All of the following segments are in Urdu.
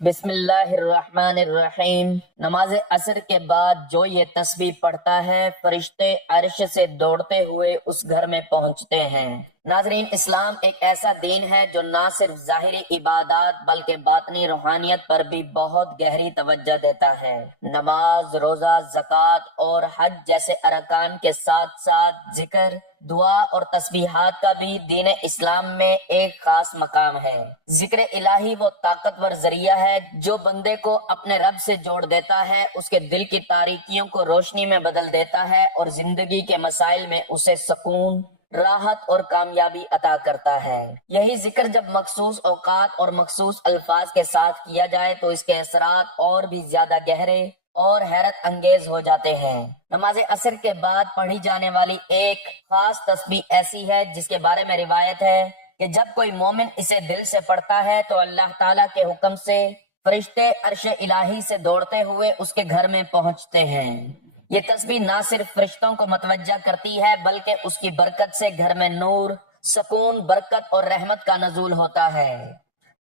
بسم اللہ الرحمن الرحیم۔ نماز عصر کے بعد جو یہ تسبیح پڑھتا ہے فرشتے عرش سے دوڑتے ہوئے اس گھر میں پہنچتے ہیں۔ ناظرین، اسلام ایک ایسا دین ہے جو نہ صرف ظاہری عبادات بلکہ باطنی روحانیت پر بھی بہت گہری توجہ دیتا ہے۔ نماز، روزہ، زکوٰۃ اور حج جیسے ارکان کے ساتھ ساتھ ذکر، دعا اور تسبیحات کا بھی دین اسلام میں ایک خاص مقام ہے۔ ذکر الہی وہ طاقتور ذریعہ ہے جو بندے کو اپنے رب سے جوڑ دیتا ہے، اس کے دل کی تاریکیوں کو روشنی میں بدل دیتا ہے اور زندگی کے مسائل میں اسے سکون، راحت اور کامیابی عطا کرتا ہے۔ یہی ذکر جب مخصوص اوقات اور مخصوص الفاظ کے ساتھ کیا جائے تو اس کے اثرات اور بھی زیادہ گہرے اور حیرت انگیز ہو جاتے ہیں۔ نماز عصر کے بعد پڑھی جانے والی ایک خاص تسبیح ایسی ہے جس کے بارے میں روایت ہے کہ جب کوئی مومن اسے دل سے پڑھتا ہے تو اللہ تعالیٰ کے حکم سے فرشتے عرش الہی سے دوڑتے ہوئے اس کے گھر میں پہنچتے ہیں۔ یہ تسبیح نہ صرف فرشتوں کو متوجہ کرتی ہے بلکہ اس کی برکت سے گھر میں نور، سکون، برکت اور رحمت کا نزول ہوتا ہے۔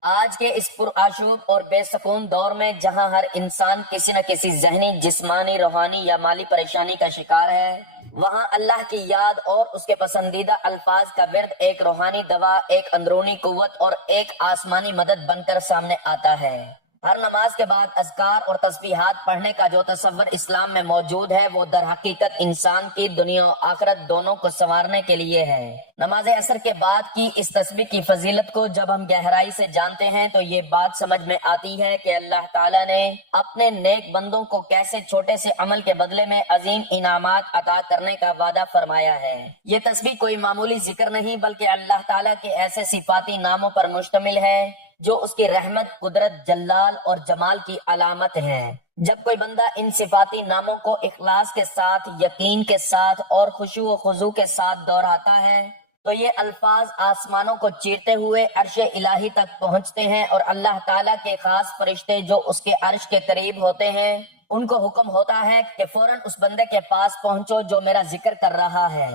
آج کے اس پرآشوب اور بے سکون دور میں جہاں ہر انسان کسی نہ کسی ذہنی، جسمانی، روحانی یا مالی پریشانی کا شکار ہے، وہاں اللہ کی یاد اور اس کے پسندیدہ الفاظ کا ورد ایک روحانی دوا، ایک اندرونی قوت اور ایک آسمانی مدد بن کر سامنے آتا ہے۔ ہر نماز کے بعد اذکار اور تسبیحات پڑھنے کا جو تصور اسلام میں موجود ہے وہ در حقیقت انسان کی دنیا و آخرت دونوں کو سنوارنے کے لیے ہے۔ نماز عصر کے بعد کی اس تسبیح کی فضیلت کو جب ہم گہرائی سے جانتے ہیں تو یہ بات سمجھ میں آتی ہے کہ اللہ تعالیٰ نے اپنے نیک بندوں کو کیسے چھوٹے سے عمل کے بدلے میں عظیم انعامات عطا کرنے کا وعدہ فرمایا ہے۔ یہ تسبیح کوئی معمولی ذکر نہیں بلکہ اللہ تعالیٰ کے ایسے صفاتی ناموں پر مشتمل ہے جو اس کی رحمت، قدرت، جلال اور جمال کی علامت ہے۔ جب کوئی بندہ ان صفاتی ناموں کو اخلاص کے ساتھ، یقین کے ساتھ اور خشوع و خضوع کے ساتھ دہراتا ہے تو یہ الفاظ آسمانوں کو چیرتے ہوئے عرش الہی تک پہنچتے ہیں اور اللہ تعالیٰ کے خاص فرشتے جو اس کے عرش کے قریب ہوتے ہیں ان کو حکم ہوتا ہے کہ فوراً اس بندے کے پاس پہنچو جو میرا ذکر کر رہا ہے۔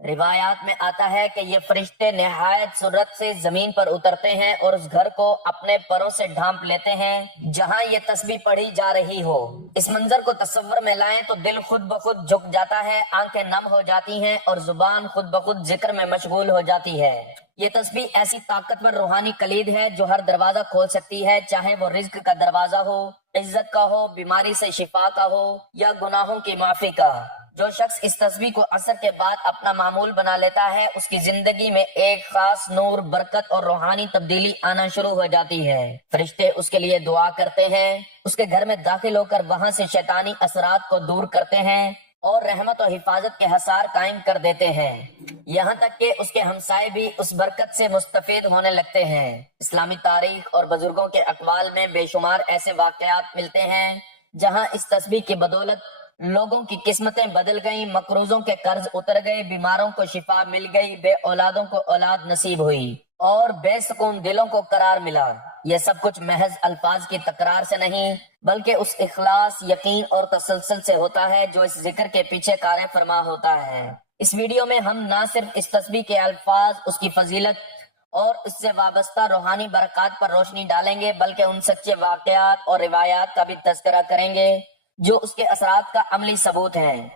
روایات میں آتا ہے کہ یہ فرشتے نہایت سرعت سے زمین پر اترتے ہیں اور اس گھر کو اپنے پروں سے ڈھانپ لیتے ہیں جہاں یہ تسبیح پڑھی جا رہی ہو۔ اس منظر کو تصور میں لائیں تو دل خود بخود جھک جاتا ہے، آنکھیں نم ہو جاتی ہیں اور زبان خود بخود ذکر میں مشغول ہو جاتی ہے۔ یہ تسبیح ایسی طاقتور روحانی کلید ہے جو ہر دروازہ کھول سکتی ہے، چاہے وہ رزق کا دروازہ ہو، عزت کا ہو، بیماری سے شفا کا ہو یا گناہوں کی معافی کا۔ جو شخص اس تسبیح کو عصر کے بعد اپنا معمول بنا لیتا ہے اس کی زندگی میں ایک خاص نور، برکت اور روحانی تبدیلی آنا شروع ہو جاتی ہے۔ فرشتے اس کے لیے دعا کرتے ہیں، اس کے گھر میں داخل ہو کر وہاں سے شیطانی اثرات کو دور کرتے ہیں اور رحمت و حفاظت کے حصار قائم کر دیتے ہیں، یہاں تک کہ اس کے ہمسائے بھی اس برکت سے مستفید ہونے لگتے ہیں۔ اسلامی تاریخ اور بزرگوں کے اقوال میں بے شمار ایسے واقعات ملتے ہیں جہاں اس تسبیح کی بدولت لوگوں کی قسمتیں بدل گئیں، مقروضوں کے قرض اتر گئے، بیماروں کو شفا مل گئی، بے اولادوں کو اولاد نصیب ہوئی اور بے سکون دلوں کو قرار ملا۔ یہ سب کچھ محض الفاظ کی تکرار سے نہیں بلکہ اس اخلاص، یقین اور تسلسل سے ہوتا ہے جو اس ذکر کے پیچھے کار فرما ہوتا ہے۔ اس ویڈیو میں ہم نہ صرف اس تسبیح کے الفاظ، اس کی فضیلت اور اس سے وابستہ روحانی برکات پر روشنی ڈالیں گے بلکہ ان سچے واقعات اور روایات کا بھی تذکرہ کریں گے جو اس کے اثرات کا عملی ثبوت ہیں۔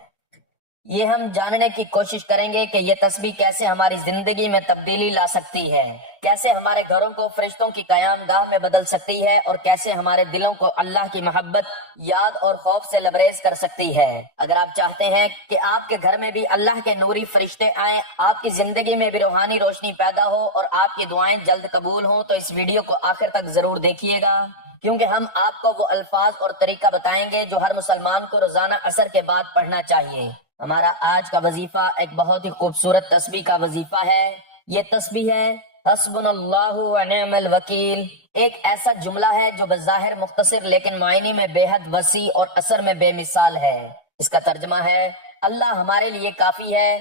یہ ہم جاننے کی کوشش کریں گے کہ یہ تسبیح کیسے ہماری زندگی میں تبدیلی لا سکتی ہے، کیسے ہمارے گھروں کو فرشتوں کی قیام گاہ میں بدل سکتی ہے اور کیسے ہمارے دلوں کو اللہ کی محبت، یاد اور خوف سے لبریز کر سکتی ہے۔ اگر آپ چاہتے ہیں کہ آپ کے گھر میں بھی اللہ کے نوری فرشتے آئیں، آپ کی زندگی میں بھی روحانی روشنی پیدا ہو اور آپ کی دعائیں جلد قبول ہوں تو اس ویڈیو کو آخر تک ضرور دیکھیے گا، کیونکہ ہم آپ کو وہ الفاظ اور طریقہ بتائیں گے جو ہر مسلمان کو روزانہ عصر کے بعد پڑھنا چاہیے۔ ہمارا آج کا وظیفہ ایک بہت ہی خوبصورت تسبیح کا وظیفہ ہے۔ یہ تسبیح ہے حسبنا اللہ و نعم الوکیل۔ ایک ایسا جملہ ہے جو بظاہر مختصر لیکن معنی میں بے حد وسیع اور اثر میں بے مثال ہے۔ اس کا ترجمہ ہے اللہ ہمارے لیے کافی ہے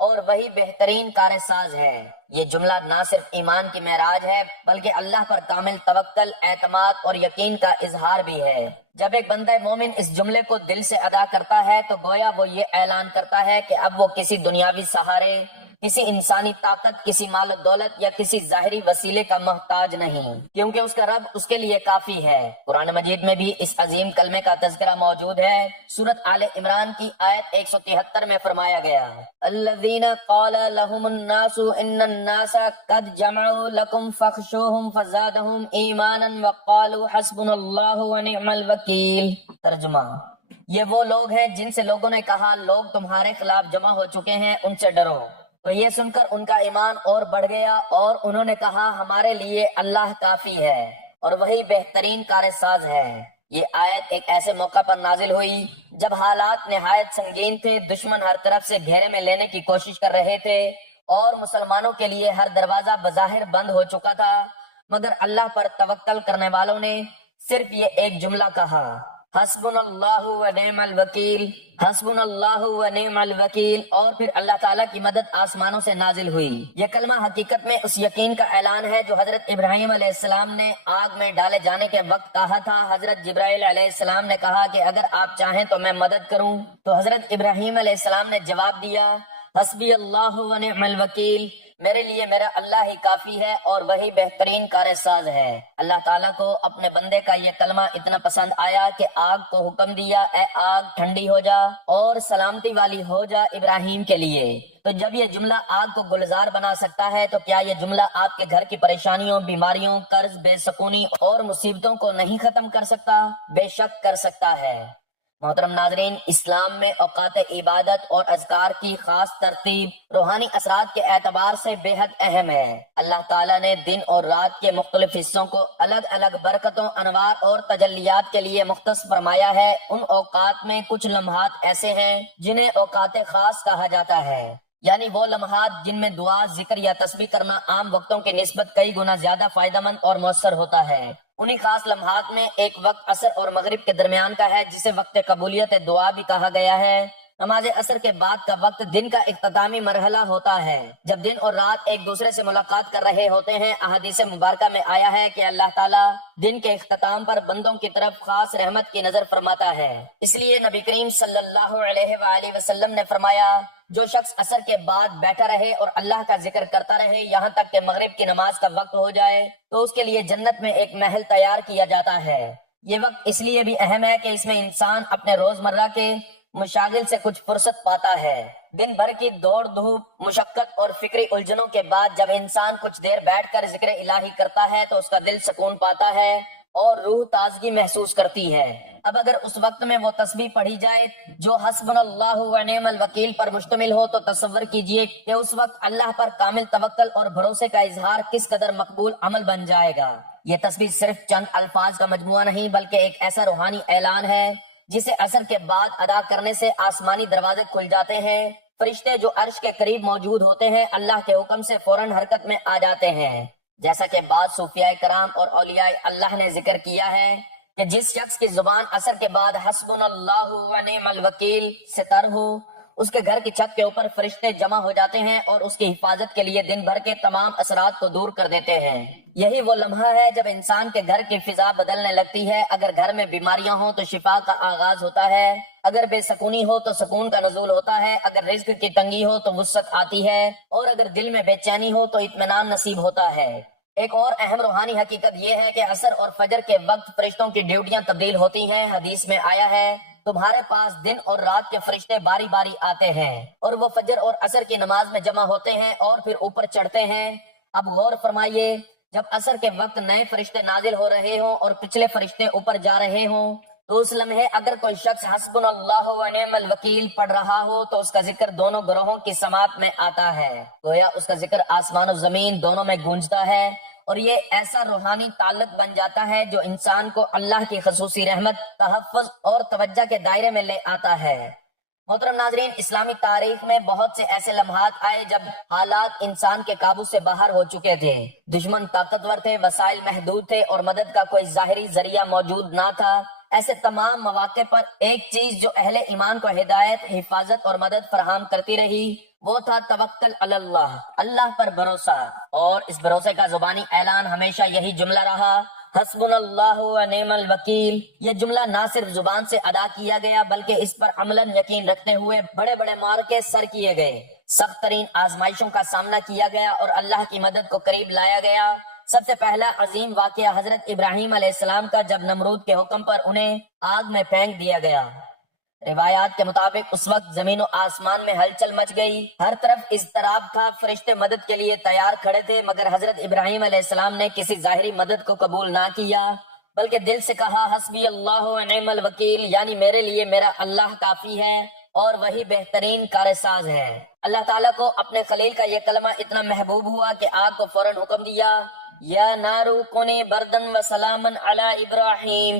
اور وہی بہترین کار ساز ہے۔ یہ جملہ نہ صرف ایمان کی معراج ہے بلکہ اللہ پر کامل توکل، اعتماد اور یقین کا اظہار بھی ہے۔ جب ایک بندہ مومن اس جملے کو دل سے ادا کرتا ہے تو گویا وہ یہ اعلان کرتا ہے کہ اب وہ کسی دنیاوی سہارے، کسی انسانی طاقت، کسی مال و دولت یا کسی ظاہری وسیلے کا محتاج نہیں، کیونکہ اس کا رب اس کے لیے کافی ہے۔ قرآن مجید میں بھی اس عظیم کلمے کا تذکرہ موجود ہے۔ سورۃ آل عمران کی آیت 173 میں فرمایا گیا، الذین قال لهم الناس ان الناس قد جمعوا لكم فاخشوهم فزادهم ایمانا وقالوا حسبنا اللہ ونعم الوکیل۔ ترجمہ، یہ وہ لوگ ہیں جن سے لوگوں نے کہا لوگ تمہارے خلاف جمع ہو چکے ہیں، ان سے ڈرو، تو یہ سن کر ان کا ایمان اور بڑھ گیا اور انہوں نے کہا ہمارے لیے اللہ کافی ہے اور وہی بہترین کار ساز ہے۔ یہ آیت ایک ایسے موقع پر نازل ہوئی جب حالات نہایت سنگین تھے، دشمن ہر طرف سے گھیرے میں لینے کی کوشش کر رہے تھے اور مسلمانوں کے لیے ہر دروازہ بظاہر بند ہو چکا تھا، مگر اللہ پر توکل کرنے والوں نے صرف یہ ایک جملہ کہا، حسبنا اللہ و نعم الوکیل، حسبنا اللہ و نعم الوکیل، اور پھر اللہ تعالیٰ کی مدد آسمانوں سے نازل ہوئی۔ یہ کلمہ حقیقت میں اس یقین کا اعلان ہے جو حضرت ابراہیم علیہ السلام نے آگ میں ڈالے جانے کے وقت کہا تھا۔ حضرت جبرائیل علیہ السلام نے کہا کہ اگر آپ چاہیں تو میں مدد کروں، تو حضرت ابراہیم علیہ السلام نے جواب دیا، حسبی اللہ و نعم الوکیل، میرے لیے میرا اللہ ہی کافی ہے اور وہی بہترین کار ساز ہے۔ اللہ تعالیٰ کو اپنے بندے کا یہ کلمہ اتنا پسند آیا کہ آگ کو حکم دیا، اے آگ ٹھنڈی ہو جا اور سلامتی والی ہو جا ابراہیم کے لیے۔ تو جب یہ جملہ آگ کو گلزار بنا سکتا ہے تو کیا یہ جملہ آپ کے گھر کی پریشانیوں، بیماریوں، قرض، بے سکونی اور مصیبتوں کو نہیں ختم کر سکتا؟ بے شک کر سکتا ہے۔ محترم ناظرین، اسلام میں اوقات عبادت اور اذکار کی خاص ترتیب روحانی اثرات کے اعتبار سے بے حد اہم ہے۔ اللہ تعالیٰ نے دن اور رات کے مختلف حصوں کو الگ الگ برکتوں، انوار اور تجلیات کے لیے مختص فرمایا ہے۔ ان اوقات میں کچھ لمحات ایسے ہیں جنہیں اوقات خاص کہا جاتا ہے، یعنی وہ لمحات جن میں دعا، ذکر یا تسبیح کرنا عام وقتوں کی نسبت کئی گنا زیادہ فائدہ مند اور مؤثر ہوتا ہے۔ انہی خاص لمحات میں ایک وقت عصر اور مغرب کے درمیان کا ہے جسے وقت قبولیت دعا بھی کہا گیا ہے۔ نماز عصر کے بعد کا وقت دن کا اختتامی مرحلہ ہوتا ہے، جب دن اور رات ایک دوسرے سے ملاقات کر رہے ہوتے ہیں۔ احادیث مبارکہ میں آیا ہے کہ اللہ تعالیٰ دن کے اختتام پر بندوں کی طرف خاص رحمت کی نظر فرماتا ہے۔ اس لیے نبی کریم صلی اللہ علیہ وآلہ وسلم نے فرمایا، جو شخص عصر کے بعد بیٹھا رہے اور اللہ کا ذکر کرتا رہے یہاں تک کہ مغرب کی نماز کا وقت ہو جائے تو اس کے لیے جنت میں ایک محل تیار کیا جاتا ہے۔ یہ وقت اس لیے بھی اہم ہے کہ اس میں انسان اپنے روزمرہ کے مشاغل سے کچھ فرصت پاتا ہے۔ دن بھر کی دوڑ دھوپ، مشقت اور فکری الجھنوں کے بعد جب انسان کچھ دیر بیٹھ کر ذکر الہی کرتا ہے تو اس کا دل سکون پاتا ہے اور روح تازگی محسوس کرتی ہے۔ اب اگر اس وقت میں وہ تسبیح پڑھی جائے جو حسبنا اللہ و نعم الوکیل پر مشتمل ہو تو تصور کیجئے کہ اس وقت اللہ پر کامل توکل اور بھروسے کا اظہار کس قدر مقبول عمل بن جائے گا۔ یہ تسبیح صرف چند الفاظ کا مجموعہ نہیں بلکہ ایک ایسا روحانی اعلان ہے جسے عصر کے بعد ادا کرنے سے آسمانی دروازے کھل جاتے ہیں، فرشتے جو عرش کے قریب موجود ہوتے ہیں اللہ کے حکم سے فوراً حرکت میں آ جاتے ہیں۔ جیسا کہ بعض صوفیاء کرام اور اولیاء اللہ نے ذکر کیا ہے کہ جس شخص کی زبان عصر کے بعد حسبنا اللہ و نعم الوکیل سے تر ہو، اس کے گھر کی چھت کے اوپر فرشتے جمع ہو جاتے ہیں اور اس کی حفاظت کے لیے دن بھر کے تمام اثرات کو دور کر دیتے ہیں۔ یہی وہ لمحہ ہے جب انسان کے گھر کی فضا بدلنے لگتی ہے۔ اگر گھر میں بیماریاں ہوں تو شفا کا آغاز ہوتا ہے، اگر بے سکونی ہو تو سکون کا نزول ہوتا ہے، اگر رزق کی تنگی ہو تو وسعت آتی ہے اور اگر دل میں بے چینی ہو تو اطمینان نصیب ہوتا ہے۔ ایک اور اہم روحانی حقیقت یہ ہے کہ عصر اور فجر کے وقت فرشتوں کی ڈیوٹیاں تبدیل ہوتی ہیں۔ حدیث میں آیا ہے، تمہارے پاس دن اور رات کے فرشتے باری باری آتے ہیں اور وہ فجر اور عصر کی نماز میں جمع ہوتے ہیں اور پھر اوپر چڑھتے ہیں۔ اب غور فرمائیے، جب عصر کے وقت نئے فرشتے نازل ہو رہے ہوں اور پچھلے فرشتے اوپر جا رہے ہوں تو اس لمحے اگر کوئی شخص حسبنا اللہ و نعم الوکیل پڑھ رہا ہو تو اس کا ذکر دونوں گروہوں کی سماعت میں آتا ہے، گویا اس کا ذکر آسمان و زمین دونوں میں گونجتا ہے، اور یہ ایسا روحانی تعلق بن جاتا ہے جو انسان کو اللہ کی خصوصی رحمت، تحفظ اور توجہ کے دائرے میں لے آتا ہے۔ محترم ناظرین، اسلامی تاریخ میں بہت سے ایسے لمحات آئے جب حالات انسان کے قابو سے باہر ہو چکے تھے، دشمن طاقتور تھے، وسائل محدود تھے اور مدد کا کوئی ظاہری ذریعہ موجود نہ تھا۔ ایسے تمام مواقع پر ایک چیز جو اہل ایمان کو ہدایت، حفاظت اور مدد فراہم کرتی رہی وہ تھا توکل علی اللہ، اللہ پر بھروسہ، اور اس بھروسے کا زبانی اعلان ہمیشہ یہی جملہ رہا، حسبنا اللہ و نعم الوکیل۔ یہ جملہ نہ صرف زبان سے ادا کیا گیا بلکہ اس پر عملاً یقین رکھتے ہوئے بڑے بڑے معرکے سر کیے گئے۔ سخت ترین آزمائشوں کا سامنا کیا گیا اور اللہ کی مدد کو قریب لایا گیا۔ سب سے پہلا عظیم واقعہ حضرت ابراہیم علیہ السلام کا، جب نمرود کے حکم پر انہیں آگ میں پھینک دیا گیا۔ روایات کے مطابق اس وقت زمین و آسمان میں ہلچل مچ گئی، ہر طرف اضطراب تھا، فرشتے مدد کے لیے تیار کھڑے تھے، مگر حضرت ابراہیم علیہ السلام نے کسی ظاہری مدد کو قبول نہ کیا، بلکہ دل سے کہا حسبی اللہ و نعم الوکیل، یعنی میرے لیے میرا اللہ کافی ہے اور وہی بہترین کارساز ہے۔ اللہ تعالیٰ کو اپنے خلیل کا یہ کلمہ اتنا محبوب ہوا کہ آگ کو فوراً حکم دیا، یا نارو کونی بردن و سلامن علی ابراہیم،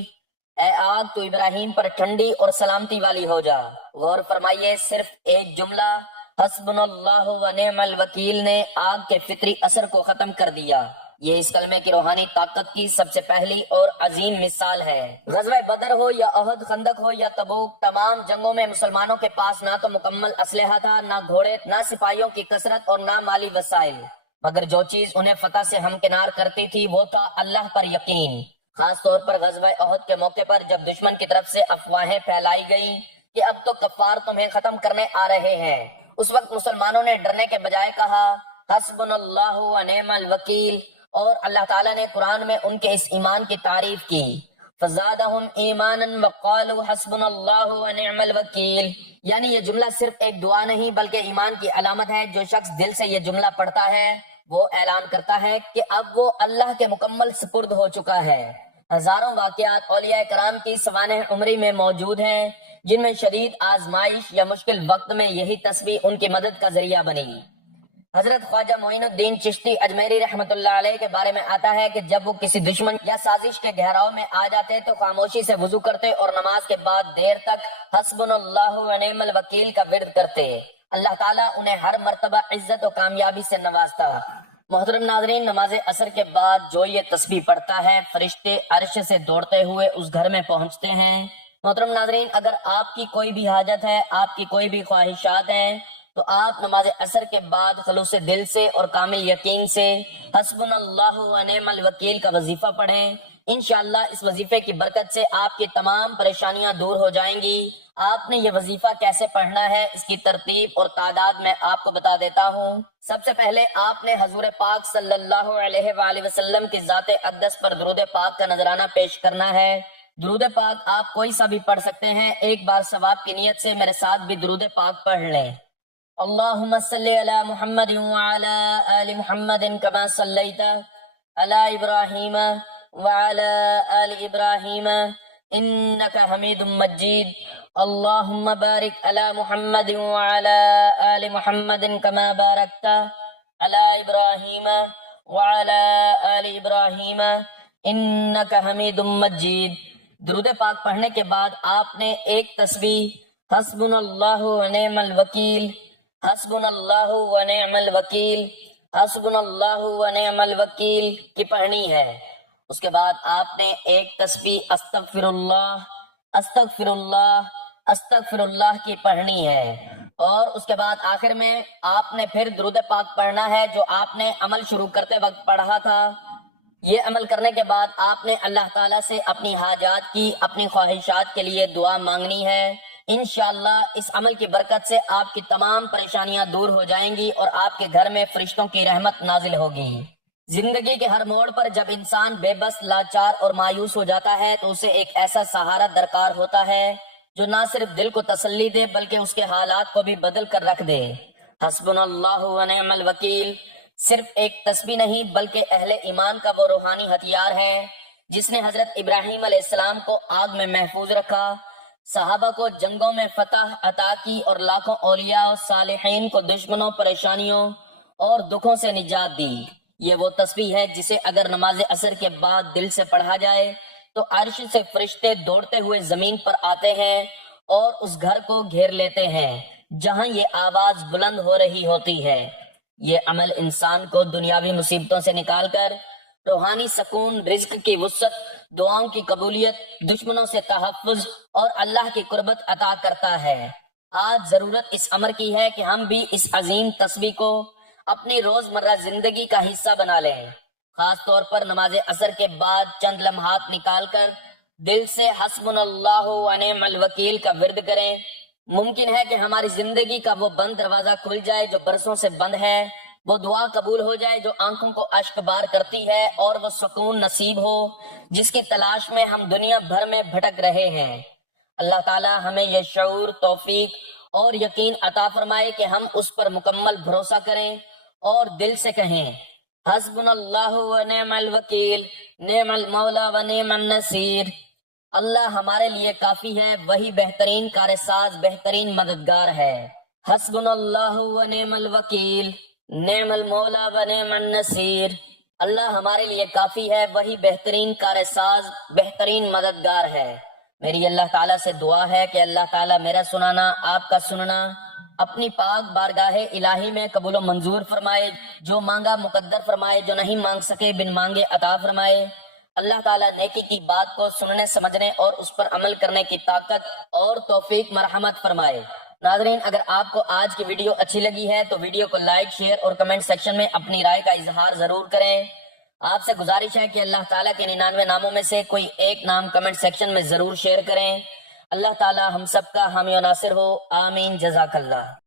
اے آگ تو ابراہیم پر ٹھنڈی اور سلامتی والی ہو جا۔ غور فرمائیے، صرف ایک جملہ حسبنا اللہ و نعم الوکیل نے آگ کے فطری اثر کو ختم کر دیا۔ یہ اس کلمے کی روحانی طاقت کی سب سے پہلی اور عظیم مثال ہے۔ غزوہ بدر ہو یا احد، خندق ہو یا تبوک، تمام جنگوں میں مسلمانوں کے پاس نہ تو مکمل اسلحہ تھا، نہ گھوڑے، نہ سپاہیوں کی کثرت اور نہ مالی وسائل، مگر جو چیز انہیں فتح سے ہمکنار کرتی تھی وہ تھا اللہ پر یقین۔ خاص طور پر غزوہ احد کے موقع پر جب دشمن کی طرف سے افواہیں پھیلائی گئیں کہ اب تو کفار تمہیں ختم کرنے آ رہے ہیں، اس وقت مسلمانوں نے ڈرنے کے بجائے کہا حسبنا اللہ و نعم الوکیل، اور اللہ تعالیٰ نے قرآن میں ان کے اس ایمان کی تعریف کی، فزادہم ایمانا وقالوا حسبنا اللہ و نعم الوکیل، یعنی یہ جملہ صرف ایک دعا نہیں بلکہ ایمان کی علامت ہے۔ جو شخص دل سے یہ جملہ پڑھتا ہے وہ اعلان کرتا ہے کہ اب وہ اللہ کے مکمل سپرد ہو چکا ہے۔ ہزاروں واقعات اولیاء کرام کی سوانح عمری میں موجود ہیں جن میں شدید آزمائش یا مشکل وقت میں یہی تسبیح ان کی مدد کا ذریعہ بنی۔ حضرت خواجہ معین الدین چشتی اجمیری رحمۃ اللہ علیہ کے بارے میں آتا ہے کہ جب وہ کسی دشمن یا سازش کے گہراؤ میں آ جاتے تو خاموشی سے وضو کرتے اور نماز کے بعد دیر تک حسبنا اللہ و نعم الوکیل کا ورد کرتے۔ اللہ تعالیٰ انہیں ہر مرتبہ عزت و کامیابی سے نوازتا۔ محترم ناظرین، نماز عصر کے بعد جو یہ تسبیح پڑھتا ہے فرشتے عرش سے دوڑتے ہوئے اس گھر میں پہنچتے ہیں۔ محترم ناظرین، اگر آپ کی کوئی بھی حاجت ہے، آپ کی کوئی بھی خواہشات ہیں، تو آپ نماز عصر کے بعد خلوص دل سے اور کامل یقین سے حسبنا اللہ و نعم الوکیل کا وظیفہ پڑھیں۔ انشاءاللہ اس وظیفے کی برکت سے آپ کی تمام پریشانیاں دور ہو جائیں گی۔ آپ نے یہ وظیفہ کیسے پڑھنا ہے، اس کی ترتیب اور تعداد میں آپ کو بتا دیتا ہوں۔ سب سے پہلے آپ نے حضور پاک صلی اللہ علیہ وآلہ وسلم کی ذات اقدس پر درود پاک کا نذرانہ پیش کرنا ہے۔ درود پاک آپ کوئی سا بھی پڑھ سکتے ہیں، ایک بار ثواب کی نیت سے میرے ساتھ بھی درود پاک پڑھ لیں۔ اللہم صلی علی محمد وعلی آل محمد کما صلیت علی ابراہیم وعلی آل ابراہیم انک حمید مجید۔ اللہم بارک علی محمد وعلی آل محمد کما بارکت علی ابراہیم وعلی آل ابراہیم انک حمید مجید۔ درود پاک پڑھنے کے بعد آپ نے ایک تسبیح حسبنا اللہ و نعم الوکیل، حسبنا اللہ و نعم الوکیل، حسبنا اللہ و نعم الوکیل کی پڑھنی ہے۔ اس کے بعد آپ نے ایک تسبیح استغفر اللہ، استغفر اللہ، استغفر اللہ کی پڑھنی ہے، اور اس کے بعد آخر میں آپ نے پھر درود پاک پڑھنا ہے جو آپ نے عمل شروع کرتے وقت پڑھا تھا۔ یہ عمل کرنے کے بعد آپ نے اللہ تعالیٰ سے اپنی حاجات کی، اپنی خواہشات کے لیے دعا مانگنی ہے۔ انشاءاللہ اس عمل کی برکت سے آپ کی تمام پریشانیاں دور ہو جائیں گی اور آپ کے گھر میں فرشتوں کی رحمت نازل ہوگی۔ زندگی کے ہر موڑ پر جب انسان بے بس، لاچار اور مایوس ہو جاتا ہے تو اسے ایک ایسا سہارا درکار ہوتا ہے جو نہ صرف دل کو تسلی دے بلکہ اس کے حالات کو بھی بدل کر رکھ دے۔ حسبنا اللہ و نعم الوکیل صرف ایک تسبیح نہیں بلکہ اہل ایمان کا وہ روحانی ہتھیار ہے جس نے حضرت ابراہیم علیہ السلام کو آگ میں محفوظ رکھا، صحابہ کو جنگوں میں فتح عطا کی اور لاکھوں اولیاء و صالحین کو دشمنوں، پریشانیوں اور دکھوں سے نجات دی۔ یہ وہ تسبیح ہے جسے اگر نماز عصر کے بعد دل سے پڑھا جائے تو عرش سے فرشتے دوڑتے ہوئے زمین پر آتے ہیں اور اس گھر کو گھیر لیتے ہیں جہاں یہ آواز بلند ہو رہی ہوتی ہے۔ یہ عمل انسان کو دنیاوی مصیبتوں سے نکال کر روحانی سکون، رزق کی وسعت، دعاؤں کی قبولیت، دشمنوں سے تحفظ اور اللہ کی قربت عطا کرتا ہے۔ آج ضرورت اس امر کی ہے کہ ہم بھی اس عظیم تسبیح کو اپنی روزمرہ زندگی کا حصہ بنا لیں۔ خاص طور پر نماز عصر کے بعد چند لمحات نکال کر دل سے حسبنا اللہ و نعم الوکیل کا ورد کریں۔ ممکن ہے کہ ہماری زندگی کا وہ بند دروازہ کھل جائے جو برسوں سے بند ہے، وہ دعا قبول ہو جائے جو آنکھوں کو اشک بار کرتی ہے، اور وہ سکون نصیب ہو جس کی تلاش میں ہم دنیا بھر میں بھٹک رہے ہیں۔ اللہ تعالی ہمیں یہ شعور، توفیق اور یقین عطا فرمائے کہ ہم اس پر مکمل بھروسہ کریں اور دل سے کہیں حسبنا اللہ و نعم الوکیل، نعم المولا و نعم النصیر۔ اللہ ہمارے لیے کافی ہے، وہی بہترین کارساز، بہترین مددگار ہے۔ حسبنا اللہ و نعم الوکیل، نعم المولا و نعم النصیر۔ اللہ ہمارے لیے کافی ہے، وہی بہترین کارساز، بہترین مددگار ہے۔ میری اللہ تعالیٰ سے دعا ہے کہ اللہ تعالیٰ میرا سنانا، آپ کا سننا اپنی پاک بارگاہ الہی میں قبول و منظور فرمائے، جو مانگا مقدر فرمائے، جو نہیں مانگ سکے بن مانگے عطا فرمائے۔ اللہ تعالیٰ نیکی کی بات کو سننے، سمجھنے اور اس پر عمل کرنے کی طاقت اور توفیق مرحمت فرمائے۔ ناظرین، اگر آپ کو آج کی ویڈیو اچھی لگی ہے تو ویڈیو کو لائک، شیئر اور کمنٹ سیکشن میں اپنی رائے کا اظہار ضرور کریں۔ آپ سے گزارش ہے کہ اللہ تعالیٰ کے 99 ناموں میں سے کوئی ایک نام کمنٹ سیکشن میں ضرور شیئر کریں۔ اللہ تعالیٰ ہم سب کا حامی و ناصر ہو، آمین، جزاک اللہ۔